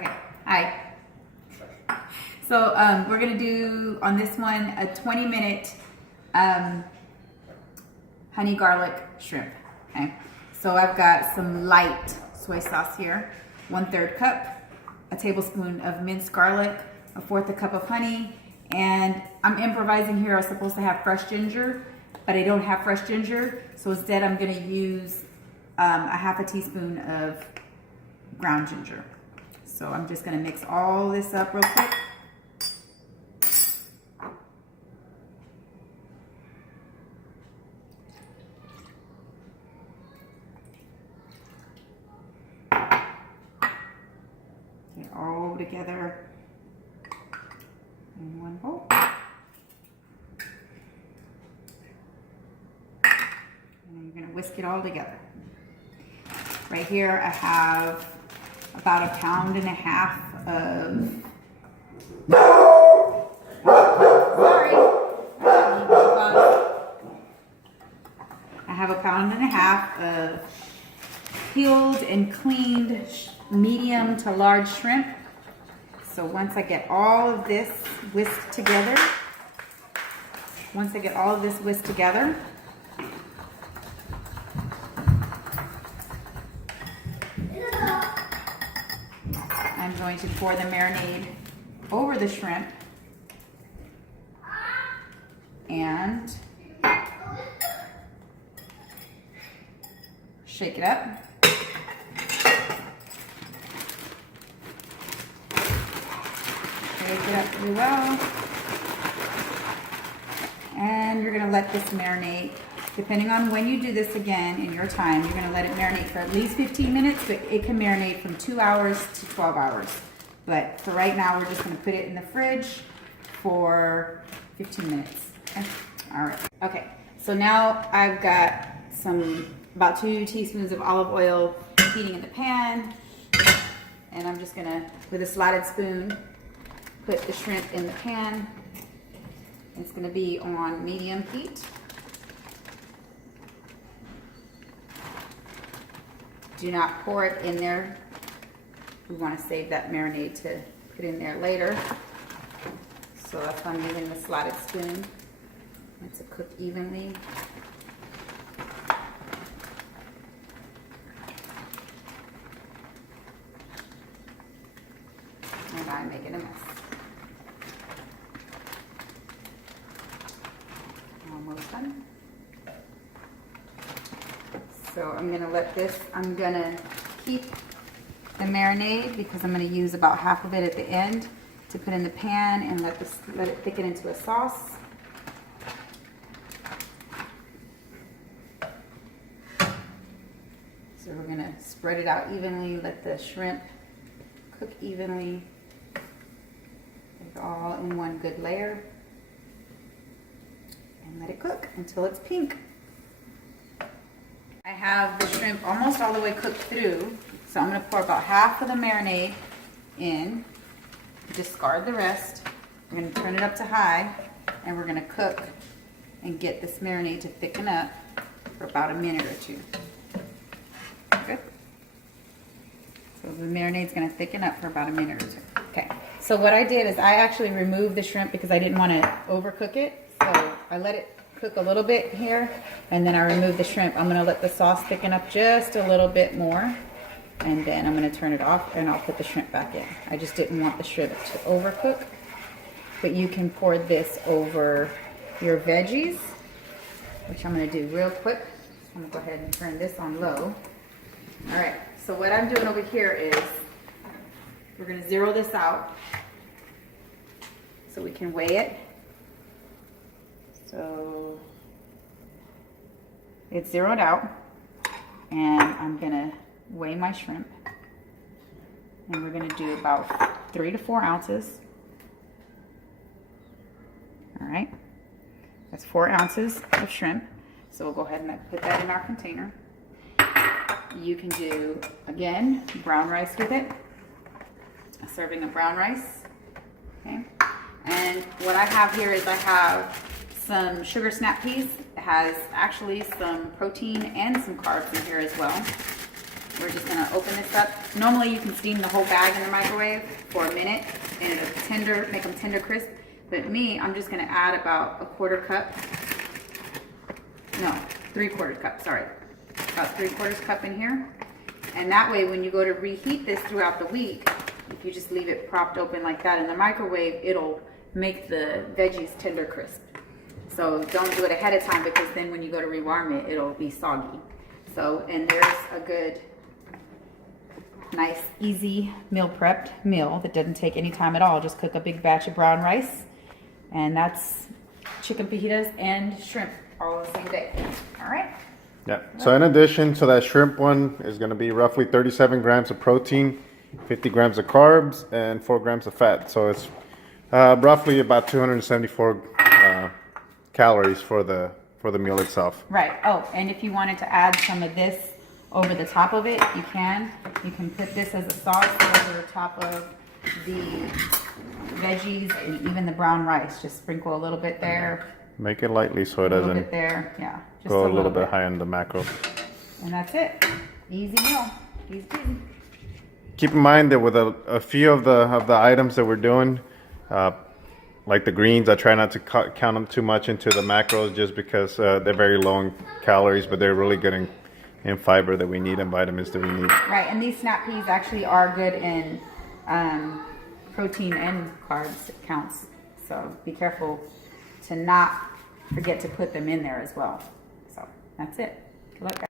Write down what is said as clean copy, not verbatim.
Okay, hi. So we're gonna do on this one a 20-minute honey garlic shrimp. Okay, so I've got some light soy sauce here, 1/3 cup, a tablespoon of minced garlic, 1/4 cup of honey, and I'm improvising here. I was supposed to have fresh ginger, but I don't have fresh ginger, so instead I'm gonna use a 1/2 teaspoon of ground ginger. So I'm just gonna mix all this up real quick. Get all together in one bowl. And you're gonna whisk it all together. Right here I have about 1.5 pounds of I have 1.5 pounds of peeled and cleaned medium to large shrimp. So once I get all of this whisked together, I'm going to pour the marinade over the shrimp and shake it up. Shake it up pretty well. And you're going to let this marinate. Depending on when you do this again in your time, you're going to let it marinate for at least 15 minutes, but it can marinate from 2 hours to 12 hours. But for right now, we're just going to put it in the fridge for 15 minutes. Okay? All right. Okay, so now I've got about 2 teaspoons of olive oil heating in the pan. And I'm just going to, with a slotted spoon, put the shrimp in the pan. It's going to be on medium heat. Do not pour it in there. We want to save that marinade to put in there later. So that's why I'm using the slotted spoon. It's to cook evenly. And I'm making a mess. Almost done. So I'm gonna let this, I'm gonna keep the marinade because I'm gonna use about half of it at the end to put in the pan and let it thicken into a sauce. So we're gonna spread it out evenly, let the shrimp cook evenly. Put it all in one good layer and let it cook until it's pink. I have the shrimp almost all the way cooked through, so I'm going to pour about half of the marinade in, discard the rest. We're going to turn it up to high, and we're going to cook and get this marinade to thicken up for about a minute or 2. Good? So the marinade's going to thicken up for about a minute or 2. Okay, so what I did is I actually removed the shrimp because I didn't want to overcook it, so I let it cook a little bit here, and then I remove the shrimp. I'm gonna let the sauce thicken up just a little bit more, and then I'm gonna turn it off and I'll put the shrimp back in. I just didn't want the shrimp to overcook, but you can pour this over your veggies, which I'm gonna do real quick. I'm gonna go ahead and turn this on low. All right, so what I'm doing over here is we're gonna zero this out so we can weigh it. So it's zeroed out, and I'm gonna weigh my shrimp, and we're gonna do about 3 to 4 ounces. All right, that's 4 ounces of shrimp. So we'll go ahead and put that in our container. You can do, again, brown rice with it, a serving of brown rice, okay? And what I have here is I have some sugar snap peas. It has actually some protein and some carbs in here as well. We're just gonna open this up. Normally you can steam the whole bag in the microwave for a minute and it'll make them tender crisp. But me, I'm just gonna add about a quarter cup. No, 3/4 cup, sorry. About 3/4 cup in here. And that way when you go to reheat this throughout the week, if you just leave it propped open like that in the microwave, it'll make the veggies tender crisp. So don't do it ahead of time because then when you go to rewarm it, it'll be soggy. So, and there's a good, nice, easy meal prepped meal that doesn't take any time at all. Just cook a big batch of brown rice, and that's chicken fajitas and shrimp all the same day. All right. Yeah. So in addition to that shrimp one is going to be roughly 37 grams of protein, 50 grams of carbs, and 4 grams of fat. So it's roughly about 274 calories for the meal itself. Right. Oh, and if you wanted to add some of this over the top of it, you can. You can put this as a sauce over the top of the veggies and even the brown rice. Just sprinkle a little bit there. Make it lightly so it A little doesn't bit there. Yeah. Just go a little bit high on the macro. And that's it. Easy meal. Easy peasy. Keep in mind that with a few of the items that we're doing, like the greens, I try not to count them too much into the macros just because they're very low in calories, but they're really good in fiber that we need and vitamins that we need. Right, and these snap peas actually are good in protein and carbs counts. So be careful to not forget to put them in there as well. So that's it. Good luck, guys.